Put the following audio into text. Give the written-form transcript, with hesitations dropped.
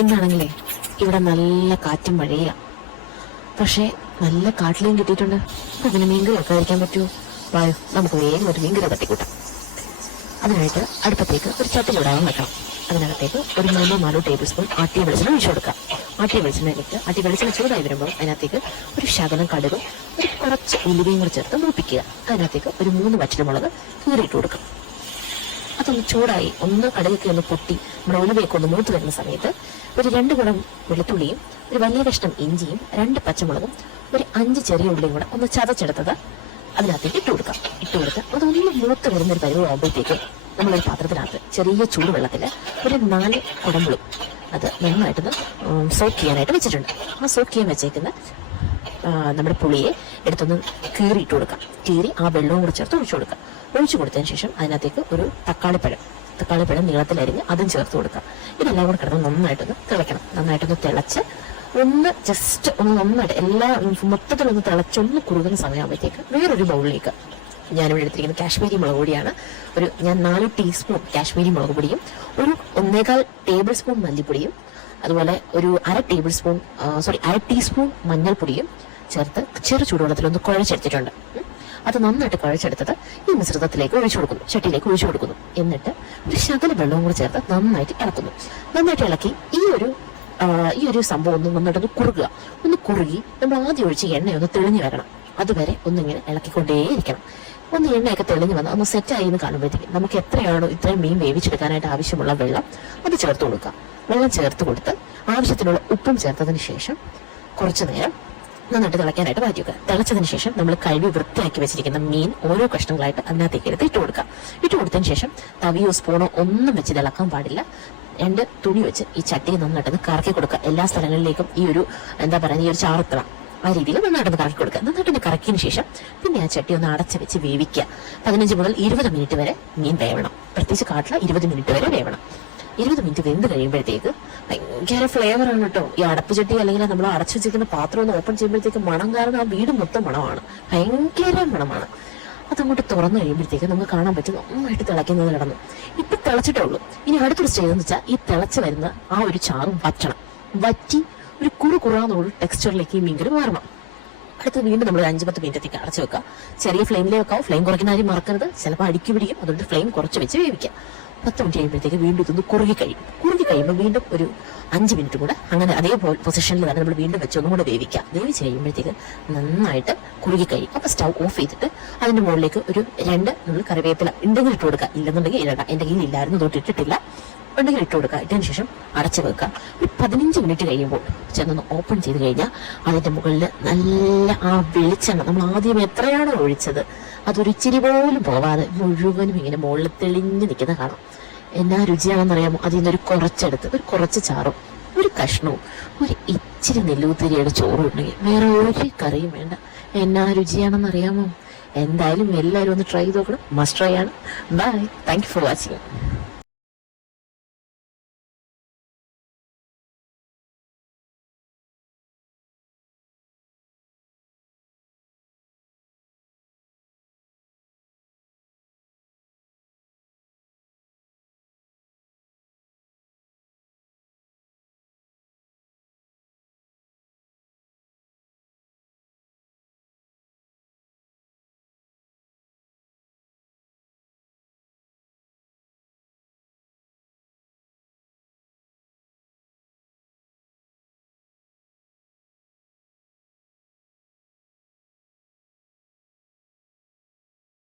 ഇന്നാണെങ്കിലേ ഇവിടെ നല്ല കാറ്റും മഴയാ. പക്ഷെ നല്ല കാട്ടിലേയും കിട്ടിയിട്ടുണ്ട്. അതിന് മീൻകറി ഒക്കെ കഴിക്കാൻ പറ്റുമോ? വായു, നമുക്ക് വേഗം ഒരു മീൻകറി തട്ടിക്കൂട്ടാം. അതിനായിട്ട് അടുപ്പത്തേക്ക് ഒരു ചട്ടി ചൂടാകാൻ വെക്കണം. അതിനകത്തേക്ക് ഒരു 3-4 ടേബിൾ സ്പൂൺ ആട്ടിയ വെളിച്ചെണ്ണ ഒഴിച്ചു കൊടുക്കാം. ആട്ടിയ വെളിച്ചെണ്ണയിലേക്ക് വെളിച്ചെണ്ണ ചൂടായി വരുമ്പോൾ അതിനകത്തേക്ക് ഒരു ശകലം കടുകും ഒരു കുറച്ച് ഉലുവയും കൂടി ചേർത്ത് മൂപ്പിക്കുക. അതിനകത്തേക്ക് ഒരു 3 വറ്റൽമുളക് കീറിയിട്ട് കൊടുക്കും. അതൊന്ന് ചൂടായി ഒന്ന് കടുകൊക്കെ ഒന്ന് പൊട്ടി നമ്മുടെ ഉലുവയൊക്കെ ഒന്ന് മൂത്ത് വരുന്ന സമയത്ത് ഒരു 2 കുടം വെളുത്തുള്ളിയും ഒരു വലിയ കഷ്ണം ഇഞ്ചിയും 2 പച്ചമുളകും ഒരു 5 ചെറിയ ഉള്ളിയും കൂടെ ഒന്ന് ചതച്ചെടുത്തത് അതിനകത്തേക്ക് ഇട്ട് കൊടുത്ത് അതൊന്ന് മൂത്ത് വരുന്നൊരു പരിവാകുമ്പോഴത്തേക്ക് നമ്മളൊരു പാത്രത്തിനകത്ത് ചെറിയ ചൂടുവെള്ളത്തിൽ ഒരു 4 കുടമ്പുളും അത് നന്നായിട്ടൊന്ന് സോക്ക് ചെയ്യാനായിട്ട് വെച്ചിട്ടുണ്ട്. ആ സോക്ക് ചെയ്യാൻ വെച്ചേക്കുന്ന നമ്മുടെ പുളിയെ എടുത്തൊന്ന് കീറിയിട്ട് കൊടുക്കാം. കീറി ആ വെള്ളവും കൂടി ചേർത്ത് ഒഴിച്ചു കൊടുത്തതിന് ശേഷം അതിനകത്തേക്ക് ഒരു തക്കാളിപ്പഴം നീളത്തിലരിഞ്ഞ് അതും ചേർത്ത് കൊടുക്കാം. ഇതെല്ലാം കൂടെ കിടന്ന് നന്നായിട്ടൊന്ന് തിളയ്ക്കണം. നന്നായിട്ടൊന്ന് തിളച്ച് ഒന്ന് ജസ്റ്റ് ഒന്ന് നന്നായിട്ട് മൊത്തത്തിലൊന്ന് തിളച്ചൊന്ന് കുറുകുന്ന സമയമാകുമ്പോഴത്തേക്ക് വേറൊരു ബൗളിലേക്ക് ഞാനിവിടെ എടുത്തിരിക്കുന്നത് കാശ്മീരി മുളക് പൊടിയാണ്. ഞാൻ 4 ടീസ്പൂൺ കാശ്മീരി മുളക് പൊടിയും ഒരു 1.25 ടേബിൾ സ്പൂൺ മല്ലിപ്പൊടിയും അതുപോലെ ഒരു അര ടീസ്പൂൺ മഞ്ഞൾപ്പൊടിയും ചേർത്ത് ചെറു ചൂടുവെള്ളത്തിലൊന്ന് കുഴച്ചെടുത്തിട്ടുണ്ട്. അത് നന്നായിട്ട് കുഴച്ചെടുത്തത് ഈ മിശ്രിതത്തിലേക്ക് ചട്ടിയിലേക്ക് ഒഴിച്ചു കൊടുക്കുന്നു. എന്നിട്ട് ഒരു ശകല വെള്ളവും കൂടി ചേർത്ത് നന്നായിട്ട് ഇളക്കി ഈ ഒരു സംഭവം ഒന്ന് നന്നായിട്ടൊന്ന് കുറുകി നമ്മൾ ആദ്യം ഒഴിച്ച് എണ്ണയൊന്ന് തെളിഞ്ഞു വരണം. അതുവരെ ഒന്നിങ്ങനെ ഇളക്കിക്കൊണ്ടേയിരിക്കണം. ഒന്ന് എണ്ണയൊക്കെ തെളിഞ്ഞു വന്ന് ഒന്ന് സെറ്റായി എന്ന് കാണുമ്പോഴത്തേക്ക് നമുക്ക് എത്രയാണോ ഇത്രയും മീൻ വേവിച്ചെടുക്കാനായിട്ട് ആവശ്യമുള്ള വെള്ളം അത് ചേർത്ത് കൊടുക്കുക. വെള്ളം ചേർത്ത് കൊടുത്ത് ആവശ്യത്തിനുള്ള ഉപ്പും ചേർത്തതിന് ശേഷം കുറച്ചു നേരം നന്നായിട്ട് തിളയ്ക്കാനായിട്ട് മാറ്റി വെക്കുക. തിളച്ചതിന് ശേഷം നമ്മൾ കഴുകി വൃത്തിയാക്കി വെച്ചിരിക്കുന്ന മീൻ ഓരോ കഷ്ണങ്ങളായിട്ട് അതിനകത്തേക്ക് എടുത്ത് ഇട്ട് കൊടുത്തതിന് ശേഷം തവിയോ സ്പൂണോ ഒന്നും വെച്ച് ഇളക്കാൻ പാടില്ല. 2 തുണി വെച്ച് ഈ ചട്ടിയെ നന്നായിട്ടൊന്ന് കറക്കി കൊടുക്കുക. എല്ലാ സ്ഥലങ്ങളിലേക്കും ഈ ഒരു ഈ ഒരു ചാറത്തണം ആ രീതിയിൽ നന്നായിട്ടൊന്ന് കറക്കി കൊടുക്കുക. നന്നായിട്ടൊന്ന് കറക്കിയതിന് ശേഷം പിന്നെ ആ ചട്ടി ഒന്ന് അടച്ച് വെച്ച് വേവിക്കുക. 15 മുതൽ 20 മിനിറ്റ് വരെ മീൻ വേവണം. പ്രത്യേകിച്ച് കാട്ടില 20 മിനിറ്റ് വരെ വേവണം. 20 മിനിറ്റ് വെന്ത് കഴിയുമ്പോഴത്തേക്ക് ഭയങ്കര ഫ്ലേവറാണ് കേട്ടോ. ഈ അടപ്പ് ചട്ടി അല്ലെങ്കിൽ നമ്മൾ അടച്ചു വെച്ചിരിക്കുന്ന പാത്രം ഒന്ന് ഓപ്പൺ ചെയ്യുമ്പോഴത്തേക്ക് മണം കാരണം ആ വീട് മൊത്തം മണമാണ്. ഭയങ്കര മണമാണ്. അതങ്ങോട്ട് തുറന്നു കഴിയുമ്പോഴത്തേക്ക് നമുക്ക് കാണാൻ പറ്റും നന്നായിട്ട് തിളയ്ക്കുന്നത് കിടന്നു. ഇപ്പൊ തിളച്ചിട്ടേ ഉള്ളൂ. ഇനി അടുത്തൊരു സ്റ്റേജ് എന്ന് വെച്ചാൽ ഈ തിളച്ച് വരുന്ന ആ ഒരു ചാറും വറ്റി ഒരു കുറാന്നുള്ള ടെക്സ്ചറിലേക്ക് ഈ മീൻകറി മാറണം. അടുത്ത് വീണ്ടും നമ്മൾ 5-10 മിനിറ്റത്തേക്ക് അടച്ചു വെക്കുക. ചെറിയ ഫ്ലെയിമിലേ വെക്കാം. ഫ്ലെയിം കുറയ്ക്കുന്ന കാര്യം മറക്കരുത്. ചിലപ്പോൾ അടുക്കി പിടിക്കും. അതുകൊണ്ട് ഫ്ലെയിം കുറച്ച് വെച്ച് വേവിക്കാം. 10 മിനിറ്റ് കഴിയുമ്പോഴത്തേക്ക് വീണ്ടും ഇതൊന്ന് കുറുകി കഴിയുമ്പോൾ വീണ്ടും ഒരു 5 മിനിറ്റ് കൂടെ അങ്ങനെ അതേ പൊസിഷനിൽ തന്നെ നമ്മൾ വീണ്ടും വെച്ച് ഒന്നും കൂടെ വേവിക്കാം. വേവിച്ച് കഴിയുമ്പോഴത്തേക്ക് നന്നായിട്ട് കുറുകി കഴിയും. അപ്പൊ സ്റ്റൗ ഓഫ് ചെയ്തിട്ട് അതിന്റെ മുകളിലേക്ക് ഒരു 2 നമ്മൾ കറിവേപ്പില ഉണ്ടെങ്കിൽ ഇട്ട് കൊടുക്കുക. ഇല്ലെന്നുണ്ടെങ്കിൽ ഇടണ്ട. എന്റെ കയ്യിൽ ഇല്ലായിരുന്നു, തൊട്ട് ഇട്ടിട്ടില്ല. ഉണ്ടെങ്കിൽ ഇട്ട് കൊടുക്കുക. ഇട്ടതിന് ശേഷം അടച്ചു വെക്കുക. ഒരു 15 മിനിറ്റ് കഴിയുമ്പോൾ ചെന്നൊന്ന് ഓപ്പൺ ചെയ്ത് കഴിഞ്ഞാൽ അതിന്റെ മുകളിൽ നല്ല ആ വെളിച്ചെണ്ണ നമ്മൾ ആദ്യം എത്രയാണോ ഒഴിച്ചത് അതൊരു ഇച്ചിരി പോലും പോവാതെ മുഴുവനും ഇങ്ങനെ മുകളിൽ തെളിഞ്ഞു നിൽക്കുന്ന കാണാം. എന്നാ രുചിയാണെന്നറിയാമോ? അതിൽ നിന്നൊരു കുറച്ചെടുത്ത് ഒരു കുറച്ച് ചാറും ഒരു കഷ്ണവും ഒരു ഇച്ചിരി നെല്ലൂത്തിരിയുടെ ചോറും ഉണ്ടെങ്കിൽ വേറെ ഒരു കറിയും വേണ്ട. എന്നാ രുചിയാണെന്നറിയാമോ? എന്തായാലും എല്ലാവരും ഒന്ന് ട്രൈ ചെയ്ത് നോക്കണം. മസ്റ്റ് ട്രൈ ആണ്. Bye. Thank you for watching.